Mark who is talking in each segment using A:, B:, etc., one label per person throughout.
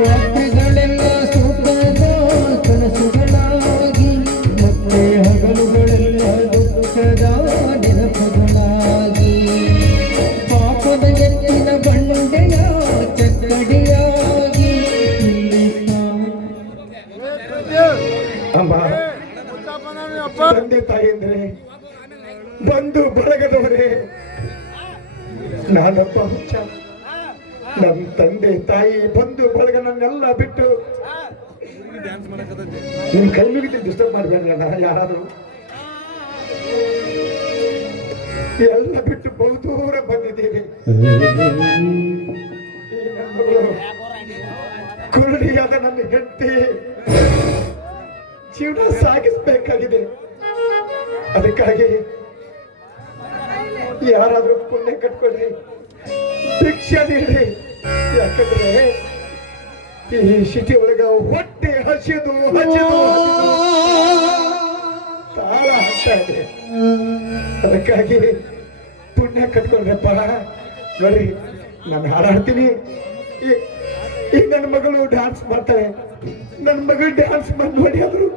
A: ರಾತ್ರಿಗಳೆಲ್ಲ ಸುಖದ ಕನಸುಗಳಾಗಿ, ಮತ್ತೆ ಹಗಲುಗಳೆಲ್ಲ ಪಾಪದ ಎತ್ತಿನ ಬಂಡೆಯ ಚಕ್ಕಡಿಯಾಗಿ
B: ತಂದೆ ತಾಯಿಯಂದ್ರೆ ಬಂಧು ಬಳಗದವರೇ ನಾನೊಬ್ಬ ಹುಚ್ಚ. ನಮ್ ತಂದೆ ತಾಯಿ ಬಂಧು ಬಳಗ ನನ್ನೆಲ್ಲ ಬಿಟ್ಟು ನಿಮ್ ಕೈ ಮುಗಿದು ಡಿಸ್ಟರ್ಬ್ ಮಾಡ್ಬೇಡ ಯಾರು ಎಲ್ಲ ಬಿಟ್ಟು ಬಹುದೂರ ಬಂದಿದ್ದೀವಿ ಕುರುಡಿಯಾದ ನನ್ನ ಹೆಂಡತಿ. ಜೀವನ ಸಾಗಿಸ್ಬೇಕಾಗಿದೆ. ಅದಕ್ಕಾಗಿ ಯಾರಾದ್ರೂ ಪುಣ್ಯ ಕಟ್ಕೊಳ್ರಿ ಭಿಕ್ಷೆ ನೀಡ್ರಿ. ಯಾಕಂದ್ರೆ ಈ ಸಿಟಿ ಒಳಗ ಹೊಟ್ಟೆ ಹಸಿದು ಹಸಿದು ತಾಳ ಹಾಕ್ತಾ ಇದೆ. ಅದಕ್ಕಾಗಿ ಪುಣ್ಯ ಕಟ್ಕೊಂಡ್ರಪ್ಪ. ನೋಡ್ರಿ ನಾನು ಹಾಡಾಡ್ತೀನಿ. ಈ- ನನ್ನ ಮಗಳು ಡ್ಯಾನ್ಸ್ ಮಾಡ್ತಾಳೆ. ನನ್ನ ಮಗಳು ಡ್ಯಾನ್ಸ್ ಮಾಡಿ ನೋಡಿ ಆದ್ರು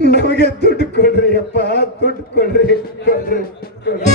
B: ನಮಗೆ ದುಡ್ಡು ಕೊಡ್ರಿ ಅಪ್ಪ ದುಡ್ಡು ಕೊಡ್ರಿ ಕೊಡ್ರಿ ಕೊಡ್ರಿ.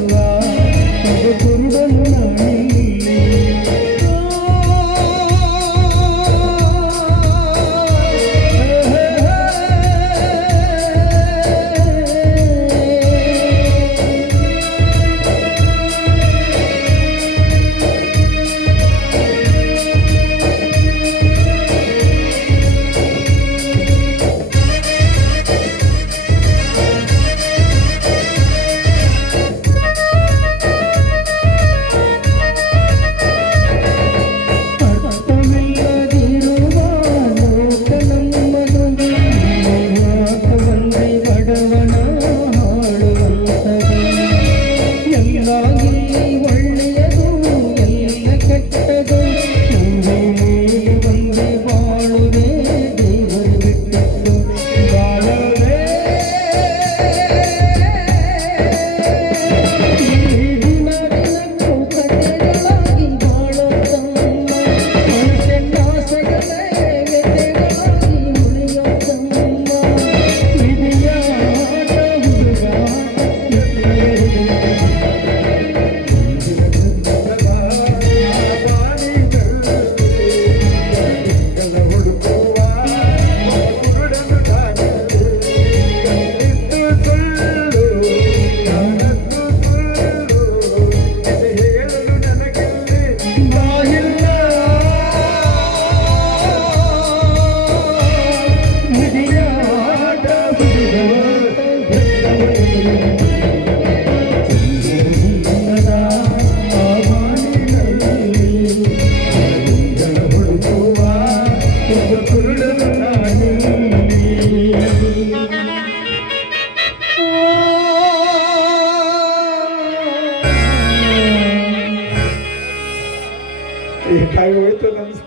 C: love.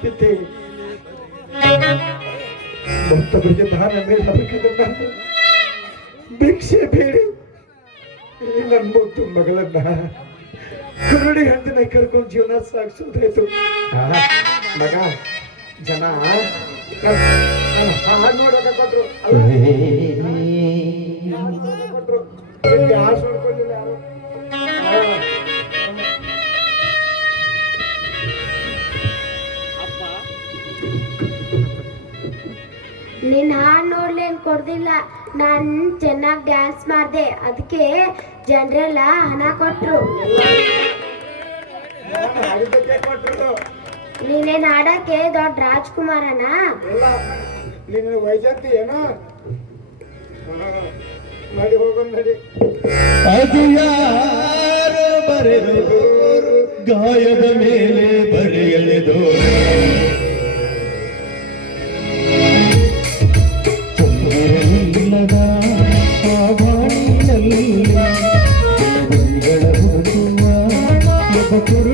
C: ಹೋಯ್ತು ಭಕ್ತರಿಗೆ ಸ್ಥಿತಿ ಮತ್ತೊಬ್ಬರಿಗೆ ದಾನ ನೀಡಬೇಕಾದ್ರೆ ನಾನು ಭಿಕ್ಷೆ ಬೇಡಿ ನನ್ನ ಮುದ್ದು ಮಗಳನ್ನ ಕುರುಡಿ ಹಂದಿನ ಕರ್ಕೊಂಡು ಜೀವನ ಸಾಗಿಸೋದಾಯ್ತು ಮಗ ಜನ ನೋಡೋದ ಕೊಟ್ರು
D: ನಿನ್ನ ಹಾಡು ನೋಡ್ಲೇನ್ ಕೊಡ್ದಿಲ್ಲ. ನಾನ್ ಚೆನ್ನಾಗಿ ಡ್ಯಾನ್ಸ್ ಮಾಡ್ದೆ. ಅದಕ್ಕೆ ಜನರೆಲ್ಲ ಹಣ ಕೊಟ್ರು. ನೀನೇನು ಹಾಡಕ್ಕೆ ದೊಡ್ಡ ರಾಜ್ಕುಮಾರನ?
C: ಬರೆದು ವೈಜಂತಿ ಏನೋ? ಹಾ, ನಡಿ ಹೋಗೋಣ ನಡಿ.
B: ಅದು ಗಾಯದ ಮೇಲೆ ಬರೆಯಳೆದು que